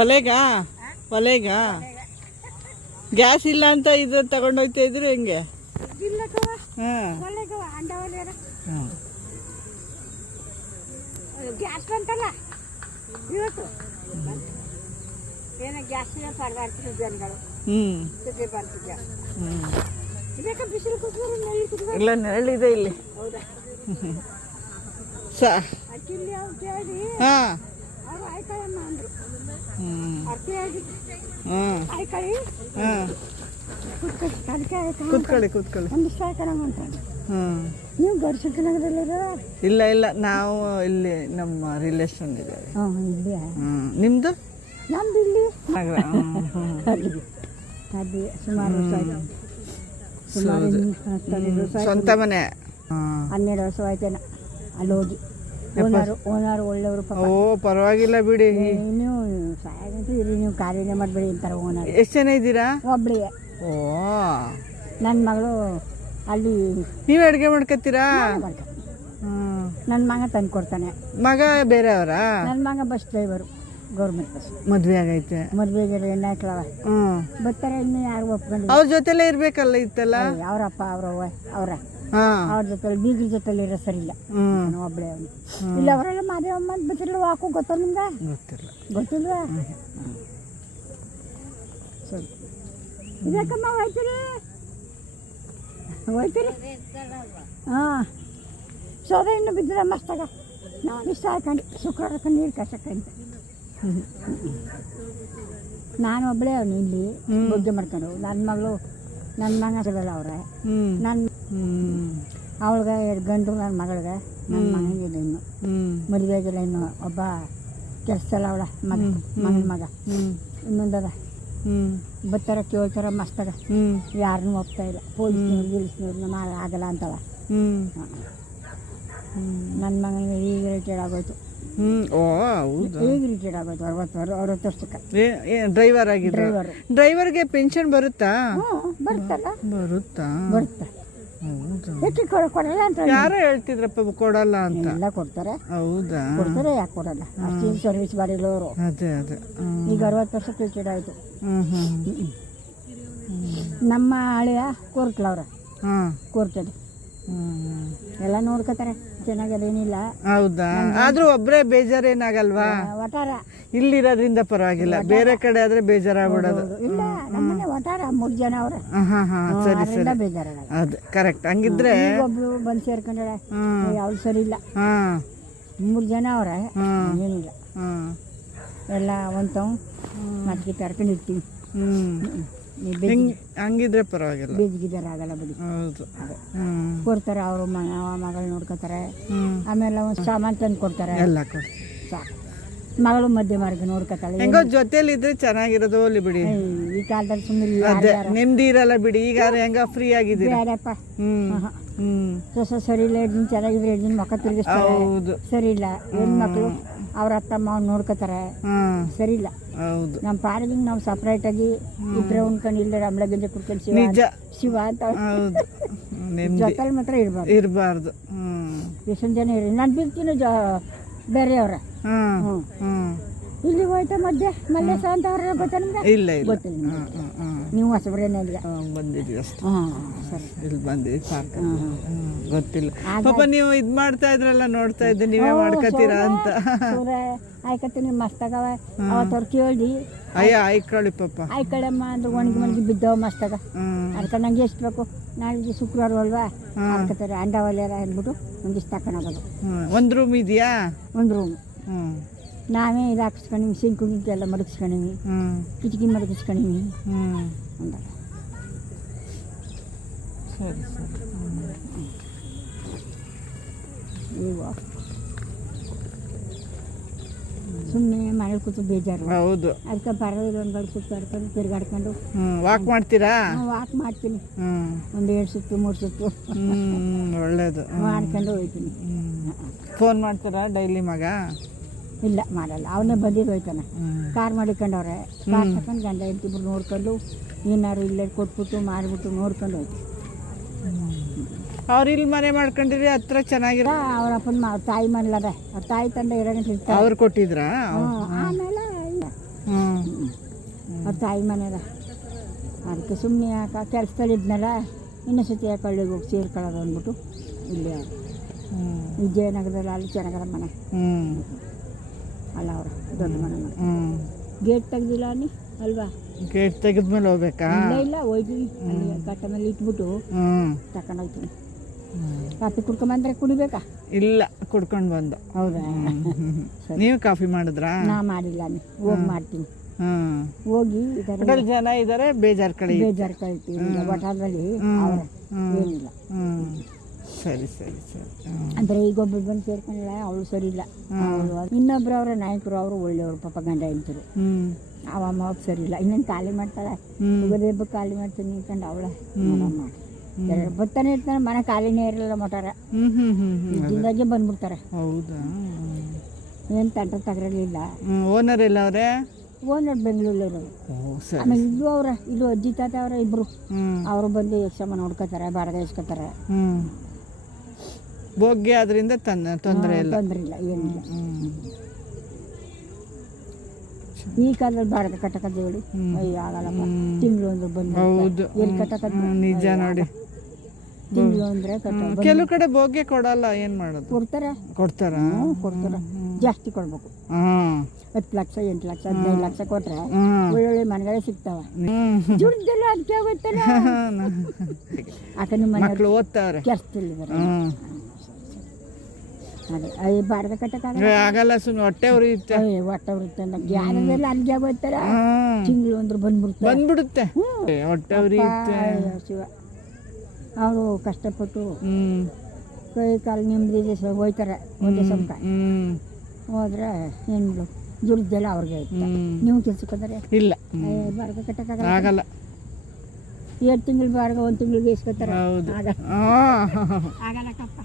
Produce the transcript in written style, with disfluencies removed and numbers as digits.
ಒಲೆಗಾ ಒಲೆಗಾ gas ಇಲ್ಲ ಅಂತ ಇದು ತಗೊಂಡೋಗ್ತಾ ಇದ್ರು ಹೆಂಗೆ? ಗ್ಯಾಸ್ ಬಂತಲ್ಲ ಇವತ್ತು ಏನೋ ಗ್ಯಾಸ್ ಪರದಾಡ್ತಿದ್ರು ಜನಗಳು. ಬಿಸಿಲು ಕೂತ್ಕೊಂಡು ಇಲ್ಲ ನೆರಳಿದೆ ಇಲ್ಲಿ. ಹೌದಾ? ಅಕ್ಕಿಲ್ಲಿ ಅವ್ರು ಕೇಳಿ ಅವರು ಆಯ್ಕಳಮ್ಮ ಅಂದ್ರು. ಅಕ್ಕಿಯಾಗಿ ಆಯ್ಕಳಿ ಕೂತ್ಕೊಳ್ಳಿ ಕೂತ್ಕೊಳ್ಳಿ. ಒಂದಿಷ್ಟ ಆಯ್ಕಳಮ್ಮ ಅಂತ. ನೀವು ಗೌರಿಶಂಕರನಗರಲ್ಲಿರೋ? ಇಲ್ಲ ಇಲ್ಲ, ನಾವು ಇಲ್ಲಿ ನಮ್ಮ ರಿಲೇಷನ್ ಇದ್ದಾರೆ. ಇಲ್ಲಿ ನಿಮ್ದು? ನಮ್ದು ಇಲ್ಲಿ ಅದೇ ಸುಮಾರು ಸ್ವಂತ ಮನೆ. 12 ವರ್ಷ ಆಯ್ತೇನ ಅಲ್ಲಿ ಹೋಗಿ. ಓನರ್ ಒಳ್ಳೆಯವರು. ಓ ಪರವಾಗಿಲ್ಲ ಬಿಡಿ. ನೀವು ಸಾಯಂತ ಇರಿ, ನೀವು ಕಾರ್ಯನೇ ಮಾಡಬೇಡಿ ಅಂತಾರೆ ಓನರ್. ಎಷ್ಟು ಜನ ಇದ್ದೀರಾ? ಒಬ್ಬಳಿಗೆ. ಓ ನನ್ನ ಮಗಳು ಅಲ್ಲಿ. ನೀವು ಅಡುಗೆ ಮಾಡ್ಕೊತೀರಾ? ನನ್ನ ಮಗ ತಂದು ಕೊಡ್ತಾನೆ. ಮಗ ಬೇರೆಯವರಾ? ನನ್ನ ಮಗ ಬಸ್ ಡ್ರೈವರು, ಗೌರ್ಮೆಂಟ್ ಬಸ್. ಮದ್ವೆ ಆಗೈತೆ? ಮದ್ವೆಗೆ ಹೆಣ್ಣು ಹಾಕ್ಲವ ಬರ್ತಾರೆ. ಇನ್ನು ಯಾರು ಒಪ್ಕೊಂಡು ಅವ್ರ ಜೊತೆಲೇ ಇರ್ಬೇಕಲ್ಲ ಇತ್ತಲ್ಲ. ಅವರಪ್ಪ ಅವ್ರವ್ವ ಅವ್ರ ಜೊತೆ ಬೀಗ್ರ ಜೊತೆಲಿ ಇರೋ ಸರಿ ಇಲ್ಲ. ಒಬ್ಬಳೆ ಅವನು ಇಲ್ಲ. ಅವರೆಲ್ಲ ಮಾದೇವಮ್ಮ ಅಂತ ಬರ್ತಿರ್ಲ. ವಾಕು ಗೊತ್ತ ನಿಮ್ಗೆ? ಗೊತ್ತಿಲ್ವಾ? ಸರಿ ಇದಕ್ಕಮ್ಮ ಹೋಯ್ತೀರಿ ಹೋಯ್ತೀರಿ? ಹಾಂ ಸೋದ ಇನ್ನು ಬಿದ್ದಿರ ಮಸ್ತಾಗ. ನಾನು ಇಷ್ಟ ಹಾಕೊಂಡು ಶುಕ್ರವಾರಕ್ಕೆ ನೀರು ಕಸಕ್ಕಂತ ನಾನು ಒಬ್ಬಳೇ ಅವನು ಇಲ್ಲಿ ಬುಗ್ಗೆ ಮಾಡ್ಕೊಂಡು. ನನ್ನ ಮಗಳು ನನ್ನ ಮಗ ಸಿಗಲ್ಲ ಅವ್ರೆ. ನನ್ನ ಅವಳಿಗೆ 2 ಗಂಡು, ನನ್ನ ಮಗಳಿಗೆ. ನನ್ನ ಮಗನಿಗೆ ಇನ್ನು ಮದುವೆಗಿಲ್ಲ. ಇನ್ನು ಒಬ್ಬ ಕೆಲಸಲ್ಲ ಅವಳ ಮಗನ ಮಗ ಇನ್ನೊಂದದ. ಬರ್ತಾರ ಕೇಳ್ತಾರ ಮಸ್ತಾಗ. ಯಾರನ್ನೂ ಒಪ್ತಾ ಇಲ್ಲ. ಪೊಲೀಸ್ನವ್ರು ಗಿಲ್ಸ್ನವ್ರು ಆಗಲ್ಲ ಅಂತವ. ನನ್ನ ಮಗನಿಗೆ ಈಗ ರಿಟೈರ್ಡ್ ಆಗೋಯ್ತು. ಈಗ ರಿಟೈರ್ಡ್ ಆಗೋಯ್ತು 60 ವರ್ಷಕ್ಕೆ. ಡ್ರೈವರ್ ಆಗಿದ್ರು. ಡ್ರೈವರ್ಗೆ ಪೆನ್ಷನ್ ಬರುತ್ತಾ? ಬರುತ್ತಲ್ಲ. ಬರುತ್ತಾ? ಬರುತ್ತೆ. ಕೊಡಲ್ಲ ಅಂತ ಯಾರೋ ಹೇಳ್ತಿದ್ರಪ್ಪ ಕೊಡಲ್ಲ ಅಂತ. ಎಲ್ಲ ಕೊಡ್ತಾರೆ. ಹೌದಾ? ಕೊಡ್ತಾರೆ. ಯಾಕೆ ಕೊಡಲ್ಲ? ಅಷ್ಟು ಸರ್ವಿಸ್ ಮಾಡಿರೋರು. ಅದೇ ಅದೇ. ಈಗ 60 ವರ್ಷಕ್ಕೆ ರಿಟೈರ್ಡ್ ಆಯಿತು. ನಮ್ಮ ಹಳೆಯ ಕೋರ್ಟ್ಲವ್ರ ಕೋರ್ಟಲ್ಲಿ ಎಲ್ಲ ನೋಡ್ಕೋತಾರೆ. ಚೆನ್ನಾಗದೇನಿಲ್ಲ. ಹೌದಾ? ಆದ್ರೂ ಒಬ್ಬರೇ ಬೇಜಾರೇನಾಗಲ್ವಾ? ಒಟಾರ ಇಲ್ಲಿರೋದ್ರಿಂದ ಪರವಾಗಿಲ್ಲ. ಬೇರೆ ಕಡೆ ಆದ್ರೆ ಬೇಜಾರಾಗ್ಬಿಡೋದು. ಇಲ್ಲ, ನಮ್ಮನೆ ಒಟಾರ 3 ಜನ ಅವ್ರೆ. ಸರಿ ಸರಿ. ಬೇಜಾರಾಗಲ್ಲ. ಅದೇ ಕರೆಕ್ಟ್. ಹಂಗಿದ್ರೆ ಒಬ್ಳು ಬಂದು ಸೇರ್ಕೊಂಡಾಳೆ. ಅವಳು ಸರಿ ಇಲ್ಲ. 3 ಜನ ಅವ್ರೆ. ಏನಿಲ್ಲ, ಎಲ್ಲ ಒಂತವ್ ಮತ್ಗೆ ಕರ್ಕೊಂಡಿರ್ತೀವಿ. ಹಂಗಿದ್ರೆ ಪರವಾಗಿಲ್ಲ. ಬೇಜಗಿದಾರಾಗಲ್ಲ ಬಿಡಿ. ಹೌದು. ಕೊಡ್ತಾರೆ. ಅವರು ಮಗಳು ನೋಡ್ಕೋತಾರೆ. ಆಮೇಲೆ ಒಂದು ಸಾಮಾನು ತಂದು ಕೊಡ್ತಾರೆ. ಎಲ್ಲ ಕೊಡ್ತಾರೆ. ಸಾಕು. ಮಗಳು ಮಧ್ಯೆ ಮಾರ್ಗ ನೋಡ್ಕೋತಾಳೆ. ಹೆಂಗೋ ಜೊತೆಲಿ ಇದ್ರೆ ಚೆನ್ನಾಗಿರೋದು. ಹೋಗ್ಲಿ ಬಿಡಿ. ಈ ಕಾಲದಲ್ಲಿ ಸುಮ್ಮನೆ ಅದೇ ನೆಮ್ಮದಿ ಇರಲ್ಲ ಬಿಡಿ. ಈಗ ಹೆಂಗ ಫ್ರೀ ಆಗಿದ್ದೀರಾ? ಬೇಡಪ್ಪ. ಹೊಸ ಸರಿ ಇಲ್ಲ. 2 ದಿನ ಚೆನ್ನಾಗಿದ್ರೆ 2 ದಿನ ಮಕ್ಕ ತಿರುಗಿಸ್ತಾರೆ. ಸರಿ ಇಲ್ಲ. ಹೆಣ್ಮಕ್ಳು ಅವ್ರ ಅತ್ತ ಮಾವ ನೋಡ್ಕೋತಾರೆ. ಸರಿ ಇಲ್ಲ. ಹೌದು. ನಮ್ಮ ಪಾರ್ಗಿಂಗ್ ನಾವು ಸಪ್ರೇಟ್ ಆಗಿ ಇಬ್ಬರೇ ಉಣ್ಕೊಂಡು ಇಲ್ಲ ರಮಳ ಗಂಜೆ ಕುಡ್ಕೊಂಡು ಶಿವ ಅಂತ ಜೊತೆಲಿ ಮಾತ್ರ ಇರಬಾರ್ದು. ಎಷ್ಟೊಂದು ಜನ ಇರಿ. ನಾನು ಬಿಡ್ತೀನಿ ಬೇರೆಯವ್ರ. ಇಲ್ಲಿ ಹೋಯ್ತಾ ಮಧ್ಯೆ ಮಲ್ಲೇಶ ಅಂತ ಅವ್ರ ಗೊತ್ತಾ ನಿಮ್ಗೆ? ಇಲ್ಲ ಗೊತ್ತಿಲ್ಲ. ನೀವು ಹೊಸಬ್ರೇನೆ ಬಂದಿದ್ವಿ ಅಷ್ಟೇ. ಇಲ್ಲಿ ಬಂದಿದ್ವಿ ಪಾರ್ಕ್. ಗೊತ್ತಿಲ್ಲ ಪಾಪ. ನೀವು ಇದ್ ಮಾಡ್ತಾ ಇದ್ರಲ್ಲ, ನೋಡ್ತಾ ಇದ್ದೆ. ನೀವೇ ಮಾಡ್ಕೊತೀರಾ ಅಂತ. ಆಯ್ಕತ್ತೀನಿ ಮಸ್ತಾಗವ. ಅವತ್ತವ್ರು ಕೇಳಿ ಅಯ್ಯ ಆಯ್ಕೊಳ್ಳಿ ಪಾಪ. ಆಯ್ಕಳಮ್ಮ ಅಂದ್ರೆ ಒಣಗಿ ಬಿದ್ದವ ಮಸ್ತಾಗ. ಅದಕ್ಕೆ ನಂಗೆ ಎಷ್ಟು ಬೇಕು? ನಾಳೆ ಶುಕ್ರವಾರ ಅಲ್ವಾ? ಹಾಕತ್ತಾರೆ ಅಂಡವಲ್ಯಾರ ಅಂದ್ಬಿಟ್ಟು ಒಂದಿಷ್ಟು ತಕೊಂಡೋಗೋದು. 1 ರೂಮ್ ಇದೆಯಾ? 1 ರೂಮ್. ನಾವೇ ಇದು ಹಾಕಿಸ್ಕೊಂಡಿವಿ. ಸಿಂಕು ಗಿಂಕು ಎಲ್ಲ ಮಡಗಿಸ್ಕೊಂಡಿವಿ. ಕಿಟಕಿ ಮಡಗಿಸ್ಕೊಂಡಿವಿ. ಅಂದಾಗ ಸರಿ ಸರಿ. ಈಗ ಸುಮ್ಮನೆ ಮನೇಲಿ ಕೂತು ಬೇಜಾರು. ಹೌದು. ಅದಕ್ಕೆ ಬರೋದಿಲ್ಲ. ಒಂದು ಗಂಟೆ ಸುತ್ತಾಡ್ಕೊಂಡು ತಿರ್ಗಾಡ್ಕೊಂಡು ವಾಕ್ ಮಾಡ್ತೀರಾ? ವಾಕ್ ಮಾಡ್ತೀನಿ. ಒಂದು 2 ಸುತ್ತು 3 ಸುತ್ತು ಒಳ್ಳೇದು ಮಾಡ್ಕೊಂಡು ಹೋಗ್ತೀನಿ. ಫೋನ್ ಮಾಡ್ತಾರಾ ಡೈಲಿ ಮಗ? ಇಲ್ಲ, ಮಾಡಲ್ಲ. ಅವನೇ ಬಂದಿದ್ದು ಹೋಯ್ತಾನೆ. ಕಾರ್ ಮಾಡಿಕೊಂಡವ್ರೆ. ಕಾರ್ ತಗೊಂಡು ಗಂಡ ಹೆಂಡತಿ ನೋಡ್ಕೊಂಡು ಏನಾರು ಇಲ್ಲೇ ಕೊಟ್ಬಿಟ್ಟು ಮಾರಿಬಿಟ್ಟು ನೋಡ್ಕೊಂಡು ಹೋಯ್ತು. ಅವ್ರು ಇಲ್ಲಿ ಮನೆ ಮಾಡ್ಕೊಂಡಿರಿ ಹತ್ರ ಚೆನ್ನಾಗಿರ. ಅವ್ರಪ್ಪನ ತಾಯಿ ಮನೇಲದ. ಅವ್ರ ತಾಯಿ ತಂದೆ ಇರೋ ಅವ್ರು ಕೊಟ್ಟಿದ್ರಾ? ಆಮೇಲೆ ಅವ್ರ ತಾಯಿ ಮನೆಯದ ಅದಕ್ಕೆ ಸುಮ್ಮನೆ ಯಾಕೆ ಕೆಲಸದಲ್ಲಿ ಇದ್ನಲ್ಲ ಇನ್ನೊಂದು ಸತಿ ಯಾಕೆ ಹಳ್ಳಿಗೆ ಹೋಗಿ ಸೇರ್ಕೊಳ್ಳೋದು ಅಂದ್ಬಿಟ್ಟು ಇಲ್ಲಿ ಅವ್ರು ವಿಜಯನಗರದಲ್ಲಿ ಅಲ್ಲಿ ಚೆನ್ನಾಗರ ಮನೆ ಅಲ್ಲ ಅವರು ದೊಡ್ಡ ಮನೆ ಗೇಟ್ ತೆಗ್ದಿಲ್ಲ ಅಲ್ಲಿ ಅಲ್ವಾ ಗೇಟ್ ತೆಗೆದ್ಮೇಲೆ ಹೋಗ್ಬೇಕಾ ಇಲ್ಲ ಹೋಯ್ತೀವಿ ಅಲ್ಲಿ ಕಟ್ಟ ಮೇಲೆ ಇಟ್ಬಿಟ್ಟು ತಗೊಂಡೋಗ್ತೀನಿ ಕಾಫಿ ಕುಡ್ಕೊಂಬಂದ್ರೆ ಕುಡಿಬೇಕಾ ಇಲ್ಲ ಕುಡ್ಕೊಂಡು ಬಂದು ಹೌದಾ ನೀವು ಕಾಫಿ ಮಾಡಿದ್ರಾ ನಾ ಮಾಡಿಲ್ಲ ಹೋಗಿ ಮಾಡ್ತೀನಿ ಹೋಗಿ ಹೋಟೆಲ್ ಜನ ಇದಾರೆ ಬೇಜಾರು ಬೇಜಾರು ಕಳಿತೀವಿ ಒಟ್ಟಾದಲ್ಲಿ ಅವ್ರ ಏನಿಲ್ಲ ಸರಿ ಸರಿ ಸರಿ ಅಂದರೆ ಈಗ ಒಬ್ಬರು ಬಂದು ಸೇರ್ಕೊಂಡಿಲ್ಲ ಅವಳು ಸರಿ ಇಲ್ಲ ಇನ್ನೊಬ್ರು ಅವರ ನಾಯಕರು ಅವರು ಒಳ್ಳೆಯವರು ಪಾಪ ಗಂಡ ಹೆಂಡ್ತಿರು ಅವಮ್ಮ ಒಬ್ಬ ಸರಿ ಇಲ್ಲ ಇನ್ನೊಂದು ಖಾಲಿ ಮಾಡ್ತಾಳೆ ಯುಗಾದಿ ಹಬ್ಬ ಖಾಲಿ ಮಾಡ್ತೀನಿ ನಿಂತ್ಕೊಂಡು ಅವಳ ಬರ್ತಾನೆ ಇರ್ತಾನೆ ಮನೆ ಖಾಲಿನೇ ಇರಲ್ಲ ಮೊಟಾರ ಇದ್ದಿಂದಾಗೆ ಬಂದ್ಬಿಡ್ತಾರೆ ಹೌದಾ ಏನು ತಂಟ ತಗರಲಿಲ್ಲ ಓನರ್ ಇಲ್ಲ ಅವರೇ ಓನರ್ ಬೆಂಗಳೂರಲ್ಲಿರೋರು ಆಮೇಲೆ ಇದು ಅವ್ರ ಇದು ಅಜ್ಜಿ ತಾತ ಅವರ ಇಬ್ರು ಅವರು ಬಂದು ಯಕ್ಷಮ ನೋಡ್ಕೋತಾರೆ ಬಾಡಿಗೆ ಇಸ್ಕೊತಾರೆ ಭೋಗ್ಯ ಆದ್ರಿಂದ ತೊಂದರೆ ಇಲ್ಲ ತೊಂದರೆ ಇಲ್ಲ ಏನಿಲ್ಲ ಈ ಕಾಲದಲ್ಲಿ ಬಾಡಿಗೆ ಕಟ್ಟಕದ್ದು ಹೇಳಿ ಅಯ್ಯೋ ಆಗಲ್ಲಪ್ಪ ತಿಂಗಳು ಅಂದ್ರೆ ಬಂದು ಹೌದು ಎಲ್ಲಿ ಕಟ್ಟಕದ್ದು ನಿಜ ನೋಡಿ ತಿಂಗಳು ಅಂದ್ರೆ ಕೆಲವು ಕಡೆ ಭೋಗ್ಯ ಕೊಡಲ್ಲ ಏನ್ ಮಾಡೋದು ಕೊಡ್ತಾರೆ ಕೊಡ್ತಾರ ಕೊಡ್ತಾರೆ ಜಾಸ್ತಿ ಕೊಡ್ಬೇಕು 10 ಲಕ್ಷ 8 ಲಕ್ಷ 15 ಲಕ್ಷ ಕೊಟ್ರೆ ಒಳ್ಳೊಳ್ಳೆ ಮನೆಗಳೇ ಸಿಗ್ತಾವ ದುಡ್ಡೆಲ್ಲ ಅದಕ್ಕೆ ಹೋಗ್ತಾನೆ ಆಕ ನಿಮ್ಮ ಮಕ್ಕಳು ಓದ್ತಾವ್ರೆ ಕೆಲ್ಸದಲ್ಲಿದ್ದಾರೆ ಅದೇ ಅಯ್ಯ ಬಾಡಿಗೆ ಕಟ್ಟಕ್ಕಾಗಲ್ಲ ಆಗಲ್ಲ ಸುಮ್ಮನೆ ಹೊಟ್ಟೆ ಉರಿಯುತ್ತೆ ಹೊಟ್ಟೆ ಉರಿಯುತ್ತೆ ಜ್ಞಾನದಲ್ಲಿ ಅಲ್ಲಿಗೆ ಹೋಗ್ತಾರೆ ತಿಂಗಳು ಅಂದ್ರೆ ಬಂದ್ಬಿಡುತ್ತೆ ಹೊಟ್ಟೆ ಉರಿಯುತ್ತೆ ಶಿವ ಅವರು ಕಷ್ಟಪಟ್ಟು ಕೈ ಕಾಲು ನಿಮ್ಮದಿ ಹೋಯ್ತಾರೆ ಒಂದೇ ಸಮಕ ಹೋದ್ರೆ ಹೆಣ್ಗಳು ದುಡ್ದೆಲ್ಲ ಅವ್ರಿಗೆ ಐತೆ ನೀವು ಕೆಲ್ಸಕ್ಕೆ ಹೋದರೆ ಇಲ್ಲ ಬಾಡಿಗೆ ಕಟ್ಟಕ್ಕಾಗಲ್ಲ 2 ತಿಂಗಳು ಬಾಡಿಗೆ 1 ತಿಂಗಳಿಗೆ ಇಸ್ಕೊತಾರೆ ಆಗಲ್ಲಕ್ಕಪ್ಪ